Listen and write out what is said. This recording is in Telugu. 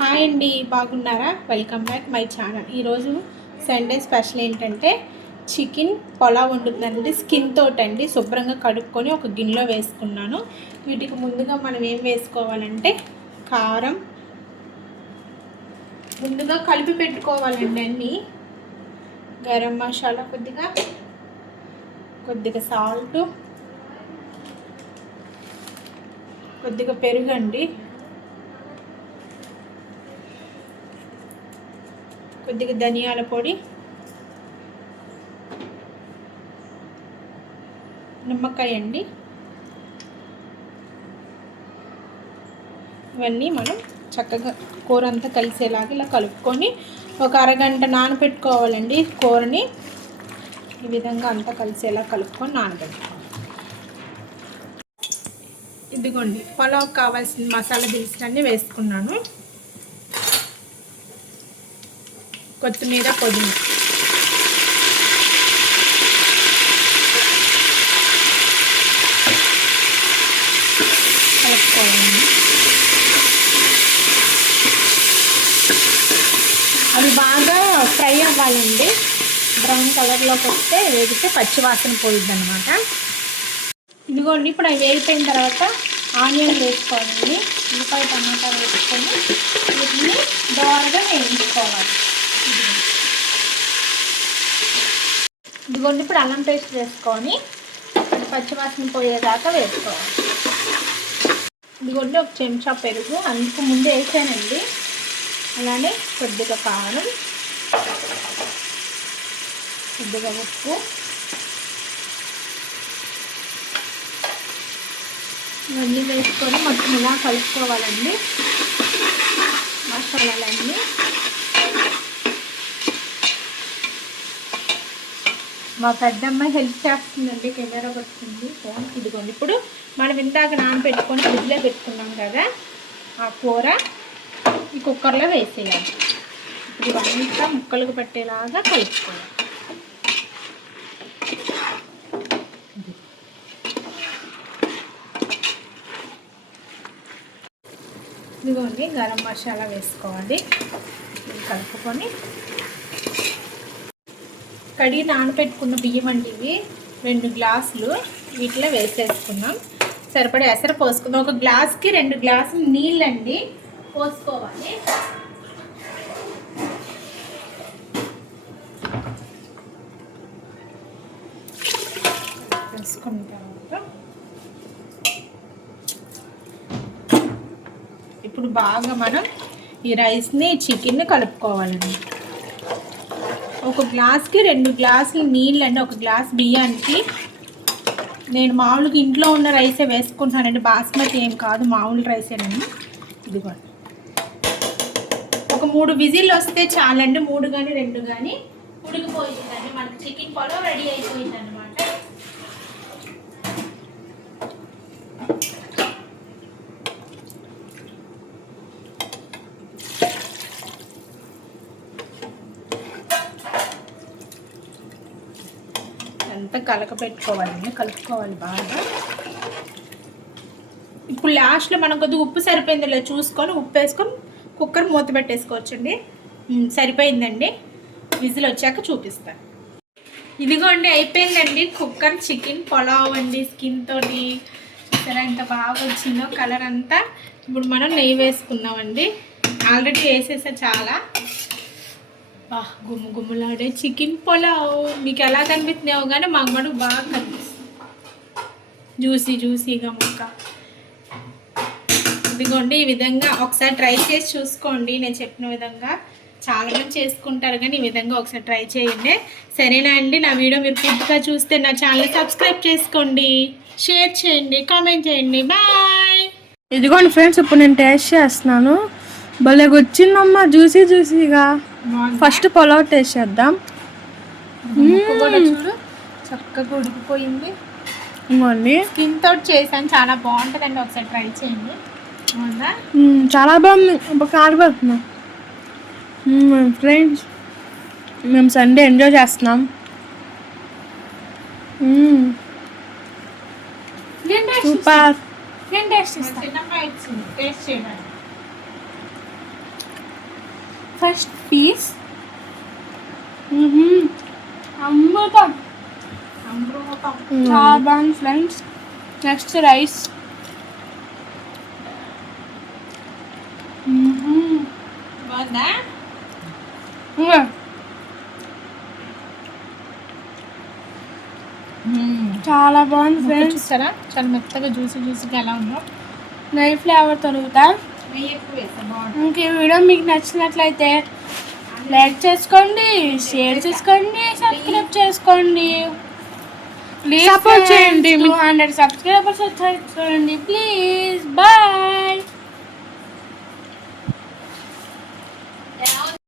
హాయ్ అండి, బాగున్నారా? Welcome back my channel. ఈరోజు సండే స్పెషల్ ఏంటంటే చికెన్ పులావ్ వండుతుందండి. స్కిన్ తోటండి శుభ్రంగా కడుక్కొని ఒక గిన్నెలో వేసుకున్నాను. వీటికి ముందుగా మనం ఏం వేసుకోవాలంటే కారం ముందుగా కలిపి పెట్టుకోవాలండి. అన్నీ గరం మసాలా, కొద్దిగా సాల్ట్, కొద్దిగా పెరుగండి, కొద్దిగా ధనియాల పొడి, నిమ్మకాయ అండి. ఇవన్నీ మనం చక్కగా కూర అంతా కలిసేలాగా ఇలా కలుపుకొని ఒక అరగంట నానబెట్టుకోవాలండి. కూరని ఈ విధంగా అంతా కలిసేలా కలుపుకొని నానబెట్టుకోవాలి. ఇదిగోండి, పులావ్ కావాల్సిన మసాలా దినుసులన్నీ వేసుకున్నాను. కొత్తిమీర, పుదీనా, కలుపుకోవాలండి. అవి బాగా ఫ్రై అవ్వాలండి. బ్రౌన్ కలర్లోకి వస్తే వేగితే పచ్చివాసన పోయిద్ది అనమాట. ఇదిగోండి, ఇప్పుడు అవి వేగిపోయిన తర్వాత ఆనియన్ వేసుకోవాలండి. ఉల్లిపాయ, టమాటా వేసుకొని వీటిని దోరగా వేయించుకోవాలి. ఇదిగోండి, ఇప్పుడు అల్లం పేస్ట్ వేసుకొని పచ్చివాసన పోయేదాకా వేసుకోవాలి. ఇదిగోండి, ఒక చెంచా పెరుగు, అందుకు ముందే వేసానండి. అలానే కొద్దిగా కారం, కొద్దిగా ఉప్పు, ఇవన్నీ వేసుకొని మొత్తం ఇలా కలుపుకోవాలండి. మసాలాలన్నీ మా పెద్దమ్మాయి హెల్ప్ చేస్తుందండి, కెమెరా పడుతుంది ఫోన్. ఇదిగోండి, ఇప్పుడు మనం ఇందాక నానబెట్టుకొని ఫ్రిడ్జ్లో పెట్టుకున్నాం కదా, ఆ కూర ఈ కుక్కర్లో వేసేయాలి. ఇప్పుడు ఇవంతా ముక్కలకు పట్టేలాగా కలుపుకోవాలి. ఇదిగోండి, గరం మసాలా వేసుకోవాలి. కలుపుకొని కడిగి నానబెట్టుకున్న బియ్యం అండి, ఇవి 2 గ్లాసులు వీటిలో వేసేసుకున్నాం. సరిపడే ఎసరు పోసుకుందాం. ఒక గ్లాస్కి 2 గ్లాసులు నీళ్ళండి పోసుకోవాలి. వేసుకున్న తర్వాత ఇప్పుడు బాగా మనం ఈ రైస్ని, చికెన్ని కలుపుకోవాలండి. ఒక గ్లాస్కి 2 గ్లాసులు నీళ్ళండి. ఒక గ్లాస్ బియ్యానికి నేను మామూలుగా ఇంట్లో ఉన్న రైసే వేసుకుంటున్నానండి. బాస్మతి ఏం కాదు, మామూలు రైసేనండి. ఇదిగోండి, ఒక 3 విజిల్ వస్తే చాలండి. 3 కానీ 2 కానీ ఉడికిపోయిందండి. మనకి చికెన్ పులావ్ రెడీ అయిపోయింది అనమాట. అంతా కలుపుకోవాలి బాగా. ఇప్పుడు లాస్ట్లో మనం కొద్దిగా ఉప్పు సరిపోయిందో చూసుకొని ఉప్పు వేసుకొని కుక్కర్ మూత పెట్టేసుకోవచ్చండి. సరిపోయిందండి. విజిల్ వచ్చాక చూపిస్తాను. ఇదిగోండి, అయిపోయిందండి కుక్కర్ చికెన్ పులావ్ అండి. స్కిన్ తోటి చూసారా ఎంత బాగా వచ్చిందో కలర్ అంతా. ఇప్పుడు మనం నెయ్యి వేసుకున్నామండి. ఆల్రెడీ వేసేసా చాలా. గుమ్ములాడే చికెన్ పులావ్ మీకు ఎలా కనిపిస్తున్నాయో కానీ మాకు మటుకు బాగా కనిపిస్తుంది. జ్యూసీగా ముక్క. ఇదిగోండి, ఈ విధంగా ఒకసారి ట్రై చేసి చూసుకోండి. నేను చెప్పిన విధంగా చాలామంది చేసుకుంటారు, కానీ ఈ విధంగా ఒకసారి ట్రై చేయండి. సరేనా అండి? నా వీడియో మీరు పూర్తిగా చూస్తే నా ఛానల్ సబ్స్క్రైబ్ చేసుకోండి, షేర్ చేయండి, కామెంట్ చేయండి. బాయ్. ఇదిగోండి ఫ్రెండ్స్, ఇప్పుడు నేను టేస్ట్ చేస్తున్నాను. భలేగా వచ్చిందమ్మా, జ్యూసీగా. ఫస్ట్ పులావ్ టేస్ట్ చేద్దాం. చూడు, చక్కగా ఉడికిపోయింది. ఇవ్వండి, స్కిన్ తోటి చేశాను, చాలా బాగుంటుందండి. ఒకసారి ట్రై చేయండి. చాలా బాగుంది. కారిపోతున్నాం ఫ్రెండ్స్. మేము సండే ఎంజాయ్ చేస్తున్నాం. సూపర్. నేను టేస్ట్ చేస్తాను. Breakfast piece. అమృతం, చాలా బాగుంది ఫ్రెండ్స్. Next rice. బాగుందా? చాలా బాగుంది ఫ్రెండ్స్. చూస్తారా చాలా మెత్తగా జ్యూసీగా ఎలా ఉందో. నెయ్యి ఫ్లేవర్ తరుగుతా. నెయ్యి ఎక్కువ వేస్తా బాగుంటుంది. ఇంక ఈ వీడియో మీకు నచ్చినట్లయితే లైక్ చేసుకోండి, షేర్ చేసుకోండి, సబ్స్క్రైబ్ చేసుకోండి. ప్లీజ్ Support చేయండి. 200 సబ్స్క్రైబర్స్ వచ్చేయండి ప్లీజ్. బాయ్.